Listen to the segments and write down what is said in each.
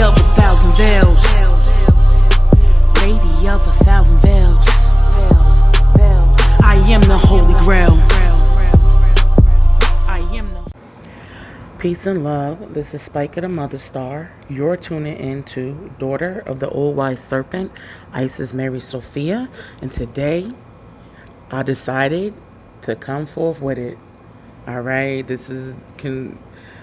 of 1,000 veils. Lady of 1,000 veils. I am the Holy Grail. I am the... Peace and love. This is SPICATHEMOTHERSTAR. You're tuning into Daughter of the Old Wise Serpent, Isis Mary Sophia. And today, I decided to come forth with it. All right. This is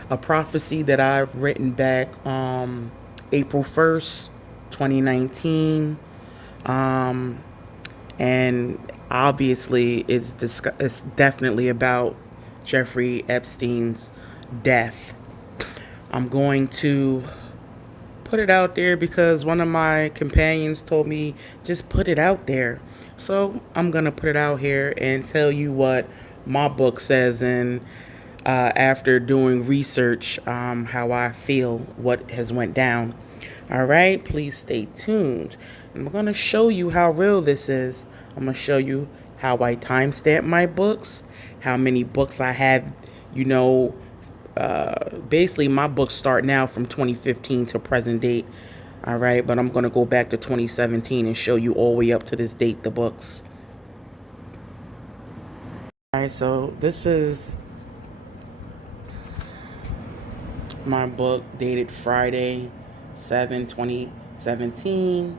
a prophecy that I've written back April 1st, 2019. And obviously it's definitely about Jeffrey Epstein's death. I'm going to put it out there because one of my companions told me just put it out there. So I'm going to put it out here and tell you what my book says, and after doing research, how I feel, what has went down. All right, please stay tuned. I'm going to show you how real this is. I'm going to show you how I timestamp my books, how many books I have. Basically my books start now from 2015 to present date. All right, but I'm going to go back to 2017 and show you all the way up to this date, the books. All right, so this is my book dated Friday 7/2017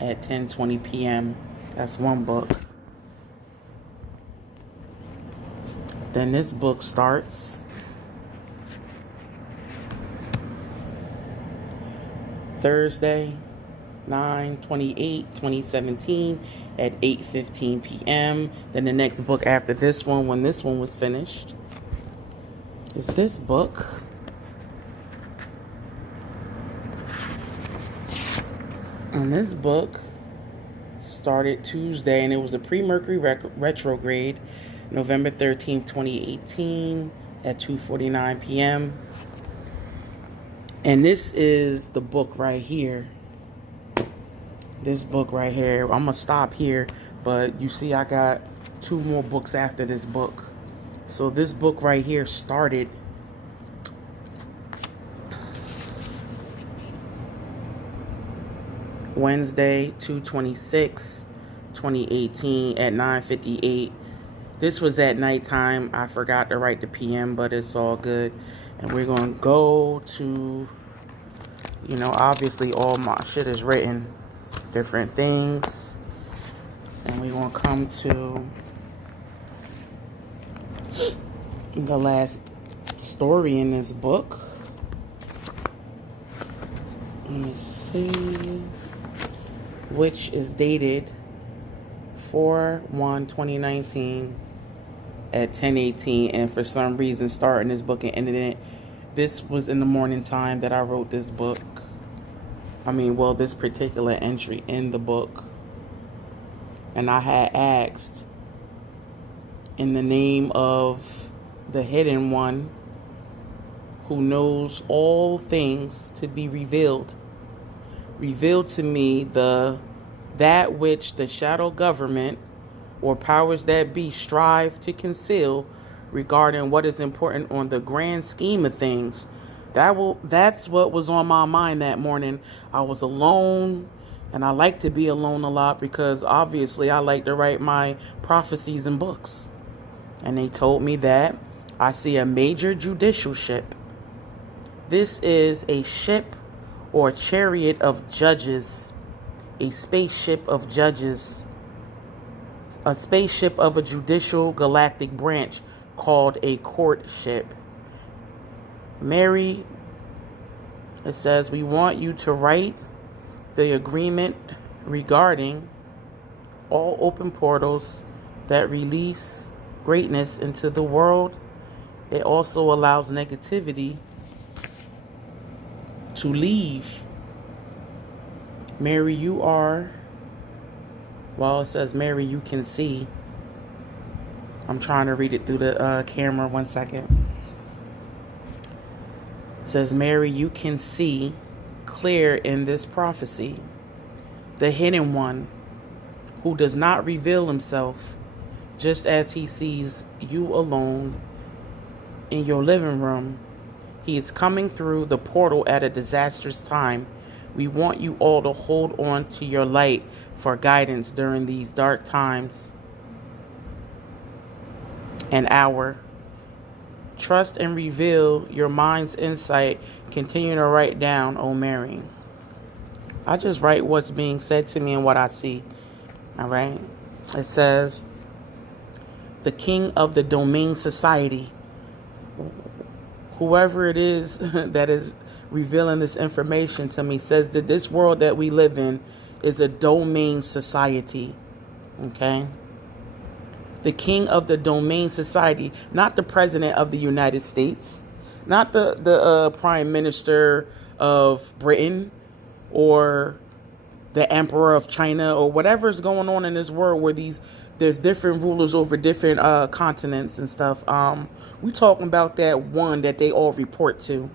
at 10:20 p.m. That's one book. Then this book starts Thursday 9/28/2017 at 8:15 p.m. Then the next book after this one, when this one was finished, is this book. And this book started Tuesday, and it was a pre-Mercury retrograde, November 13th, 2018 at 2:49 p.m. And this is the book right here. This book right here. I'm going to stop here, but you see I got 2 more books after this book. So this book right here started Wednesday, 2/26/2018 at 9:58. This was at nighttime. I forgot to write the PM, but it's all good. And we're going to go to, obviously all my shit is written, different things. And we're going to come to the last story in this book. Let me see. Which is dated 4/1/2019 at 10:18. And for some reason, starting this book and ending it, this was in the morning time that I wrote this book. This particular entry in the book. And I had asked, in the name of the hidden one who knows all things to be revealed to me that which the shadow government or powers that be strive to conceal regarding what is important on the grand scheme of things. That's what was on my mind that morning. I was alone, and I like to be alone a lot because obviously I like to write my prophecies in books. And they told me that I see a major judicial ship. This is a ship or chariot of judges, a spaceship of judges, a spaceship of a judicial galactic branch called a courtship. Mary, it says, we want you to write the agreement regarding all open portals that release greatness into the world. It also allows negativity to leave. Mary, you are, it says, Mary, you can see. I'm trying to read it through the camera. 1 second. It says, Mary, you can see clear in this prophecy. The hidden one who does not reveal himself, just as he sees you alone in your living room, He is coming through the portal at a disastrous time. We want you all to hold on to your light for guidance during these dark times and hour. Trust and reveal your mind's insight. Continue to write down, O Mary. I just write what's being said to me and what I see. All right. It says, the king of the domain society. Whoever it is that is revealing this information to me says that this world that we live in is a domain society. Okay. The king of the domain society, not the president of the United States, not the prime minister of Britain or the emperor of China or whatever is going on in this world where there's different rulers over different continents and stuff. We talking about that one that they all report to.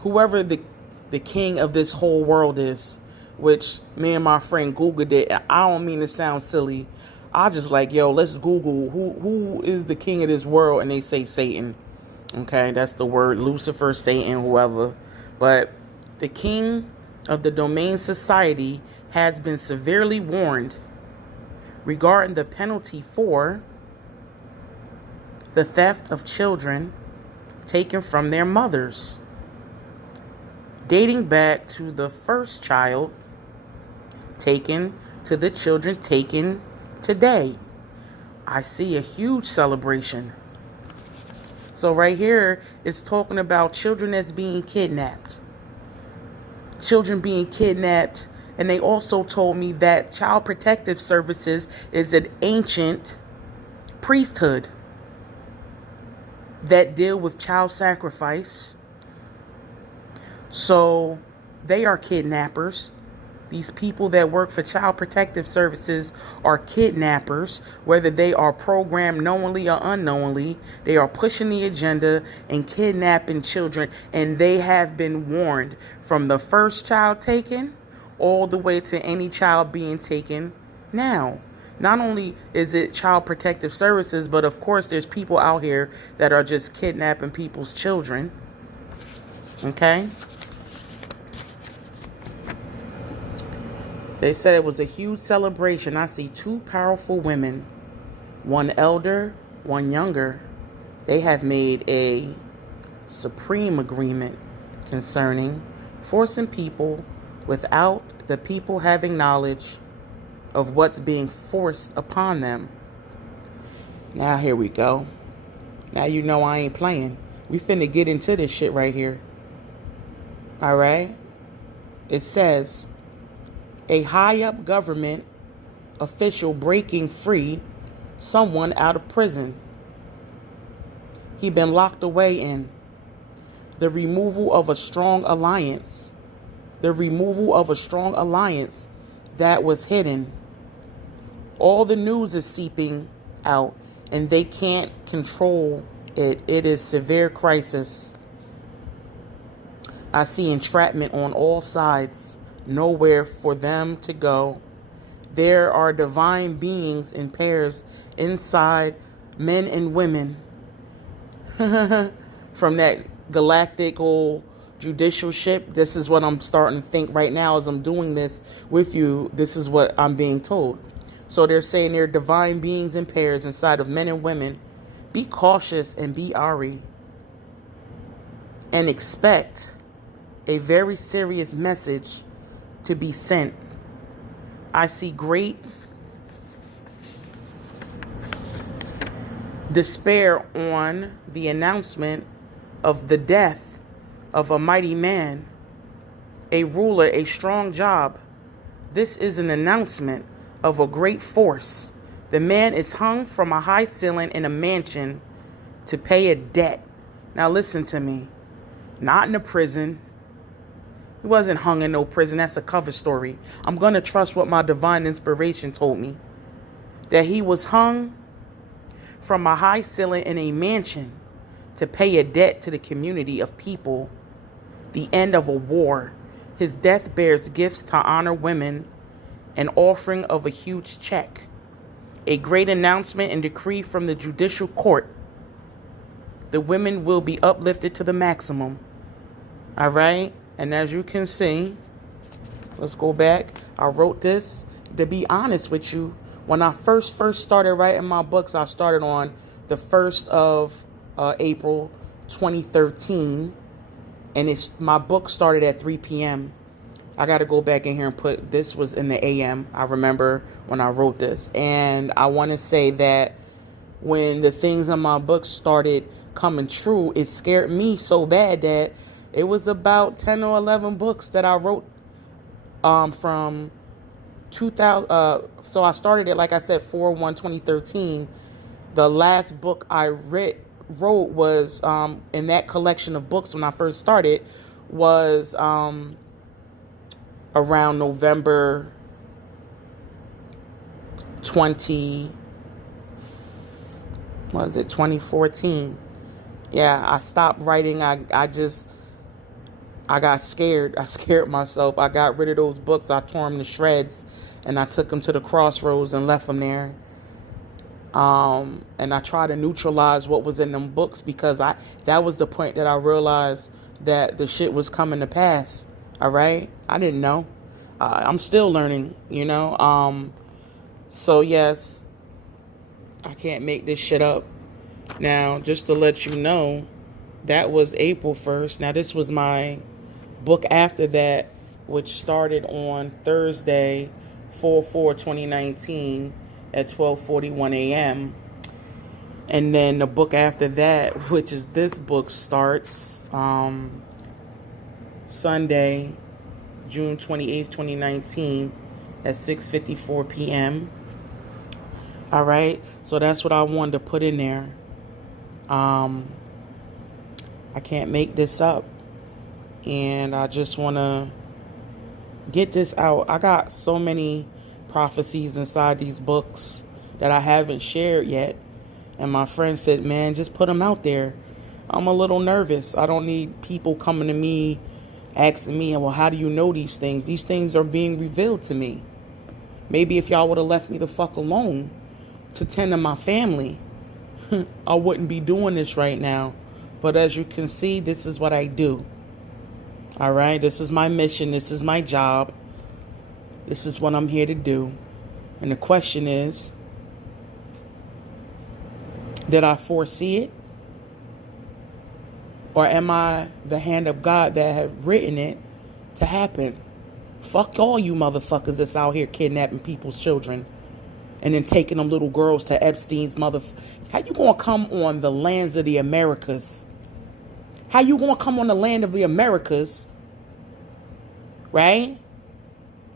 Whoever the king of this whole world is, which me and my friend Googled it. I don't mean to sound silly. I just like, yo, let's Google who is the king of this world, and they say Satan. Okay, that's the word, Lucifer, Satan, whoever. But the king of the domain society has been severely warned regarding the penalty for the theft of children taken from their mothers, dating back to the first child taken to the children taken today. I see a huge celebration. So right here it's talking about children that's being kidnapped. Children being kidnapped. And they also told me that Child Protective Services is an ancient priesthood that deal with child sacrifice. So they are kidnappers. These people that work for Child Protective Services are kidnappers, whether they are programmed knowingly or unknowingly. They are pushing the agenda and kidnapping children. And they have been warned from the first child taken all the way to any child being taken now. Not only is it Child Protective Services, but of course there's people out here that are just kidnapping people's children. Okay? They said it was a huge celebration. I see two powerful women, one elder, one younger. They have made a supreme agreement concerning forcing people without the people having knowledge of what's being forced upon them. Now here we go. Now you know I ain't playing. We finna get into this shit right here. All right? It says, a high-up government official breaking free someone out of prison. He been locked away in. The removal of a strong alliance. The removal of a strong alliance that was hidden. All the news is seeping out and they can't control it. It is severe crisis. I see entrapment on all sides. Nowhere for them to go. There are divine beings in pairs inside, men and women. From that galactic old judicial ship. This is what I'm starting to think right now as I'm doing this with you. This is what I'm being told. So they're saying there are divine beings in pairs inside of men and women. Be cautious and be wary. And expect a very serious message to be sent. I see great despair on the announcement of the death of a mighty man, a ruler, a strong job. This is an announcement of a great force. The man is hung from a high ceiling in a mansion to pay a debt. Now listen to me. Not in a prison. He wasn't hung in no prison. That's a cover story. I'm going to trust what my divine inspiration told me. That he was hung from a high ceiling in a mansion to pay a debt to the community of people. The end of a war. His death bears gifts to honor women. An offering of a huge check. A great announcement and decree from the judicial court. The women will be uplifted to the maximum. All right. And as you can see, let's go back. I wrote this, to be honest with you, when I first started writing my books, I started on the 1st of April 2013. And my book started at 3 p.m. I got to go back in here and put, this was in the AM. I remember when I wrote this. And I want to say that when the things in my book started coming true, it scared me so bad that it was about 10 or 11 books that I wrote from 2000. So I started it, like I said, 4/1/2013. The last book I wrote was in that collection of books when I first started was around November 2014. Yeah, I stopped writing. I got scared. I scared myself. I got rid of those books. I tore them to shreds and I took them to the crossroads and left them there. And I tried to neutralize what was in them books because that was the point that I realized that the shit was coming to pass. All right. I didn't know. I'm still learning, you know. So yes, I can't make this shit up. Now, just to let you know, that was April 1st. Now, this was my book after that, which started on Thursday, 4/4/2019 at 12:41 a.m. And then the book after that, which is this book, starts Sunday, June 28th, 2019 at 6:54 p.m. All right. So that's what I wanted to put in there. I can't make this up. And I just want to get this out. I got so many prophecies inside these books that I haven't shared yet. And my friend said, man, just put them out there. I'm a little nervous. I don't need people coming to me asking me, well, how do you know these things? These things are being revealed to me. Maybe if y'all would have left me the fuck alone to tend to my family, I wouldn't be doing this right now. But as you can see, this is what I do. All right, this is my mission. This is my job. This is what I'm here to do. And the question is, did I foresee it? Or am I the hand of God that have written it to happen? Fuck all you motherfuckers that's out here kidnapping people's children and then taking them little girls to Epstein's How you gonna come on the lands of the Americas? How you gonna come on the land of the Americas, right?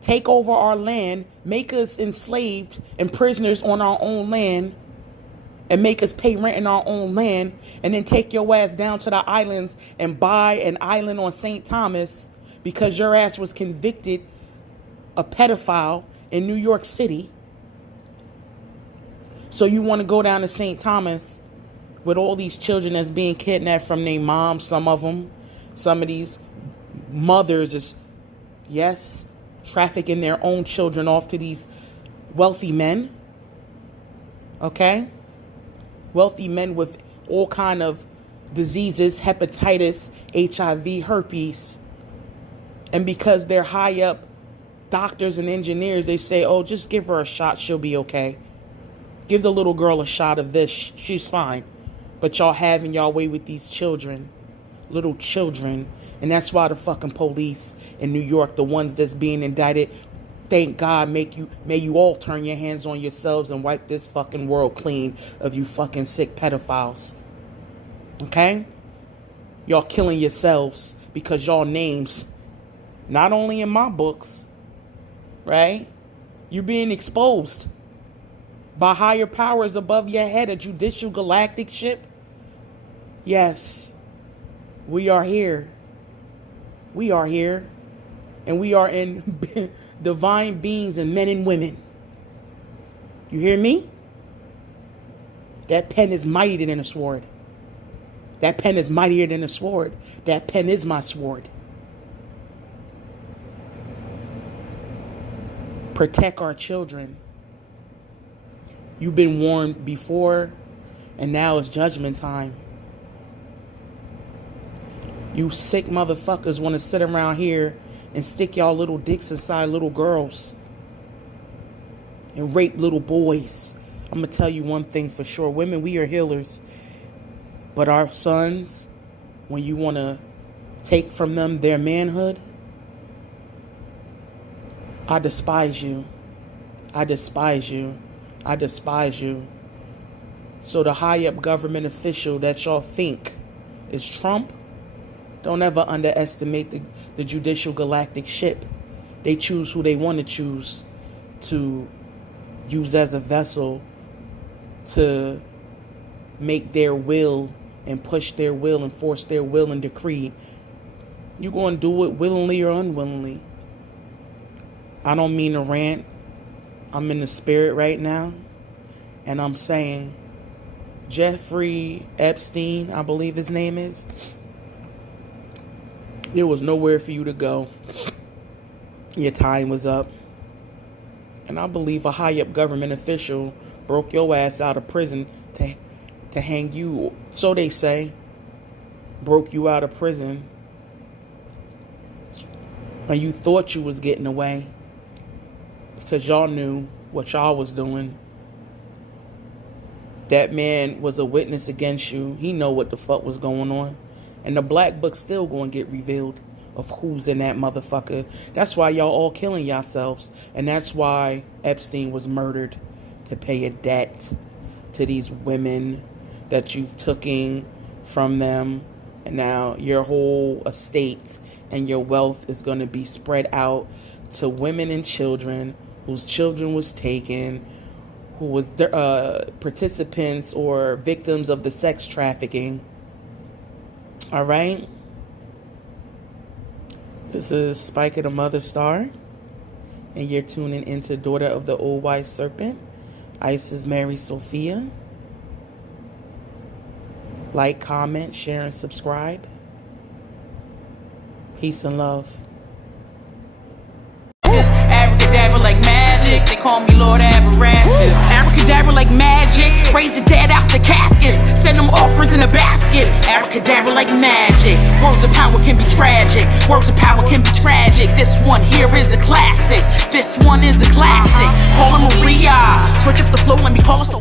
Take over our land, make us enslaved and prisoners on our own land, and make us pay rent in our own land, and then take your ass down to the islands and buy an island on St. Thomas because your ass was convicted a pedophile in New York City. So you want to go down to St. Thomas with all these children that's being kidnapped from their moms, some of them. Some of these mothers is, yes, trafficking their own children off to these wealthy men. Okay? Wealthy men with all kind of diseases, hepatitis, HIV, herpes. And because they're high up doctors and engineers, they say, oh, just give her a shot, she'll be okay. Give the little girl a shot of this, she's fine. But y'all having y'all way with these children, little children. And that's why the fucking police in New York, the ones that's being indicted, thank God, may you all turn your hands on yourselves and wipe this fucking world clean of you fucking sick pedophiles. Okay? Y'all killing yourselves because y'all names, not only in my books, right? You're being exposed by higher powers above your head, a judicial galactic ship. Yes, we are here. We are here. And we are in divine beings and men and women. You hear me? That pen is mightier than a sword. That pen is mightier than a sword. That pen is my sword. Protect our children. You've been warned before, and now it's judgment time. You sick motherfuckers want to sit around here and stick y'all little dicks inside little girls and rape little boys. I'm going to tell you one thing for sure. Women, we are healers. But our sons, when you want to take from them their manhood, I despise you. I despise you. I despise you. So the high-up government official that y'all think is Trump, don't ever underestimate the judicial galactic ship. They choose who they want to choose to use as a vessel to make their will and push their will and force their will and decree. You're going to do it willingly or unwillingly. I don't mean to rant. I'm in the spirit right now. And I'm saying, Jeffrey Epstein, I believe his name is, there was nowhere for you to go. Your time was up. And I believe a high-up government official broke your ass out of prison to hang you. So they say. Broke you out of prison. And you thought you was getting away. Because y'all knew what y'all was doing. That man was a witness against you. He know what the fuck was going on. And the black book's still going to get revealed of who's in that motherfucker. That's why y'all all killing yourselves. And that's why Epstein was murdered. To pay a debt to these women that you've taken from them. And now your whole estate and your wealth is going to be spread out to women and children whose children was taken, who was participants or victims of the sex trafficking. All right? This is SPICATHEMOTHERSTAR, and you're tuning into Daughter of the Old Wise Serpent, Isis Mary Sophia. Like, comment, share, and subscribe. Peace and love. Abracadabra like magic, they call me Lord Aberastus. Abracadabra like magic, raise the dead out the caskets, send them offers in a basket. Abracadabra like magic, words of power can be tragic, words of power can be tragic. This one here is a classic, this one is a classic. Call her Maria, switch up the flow, let me call her so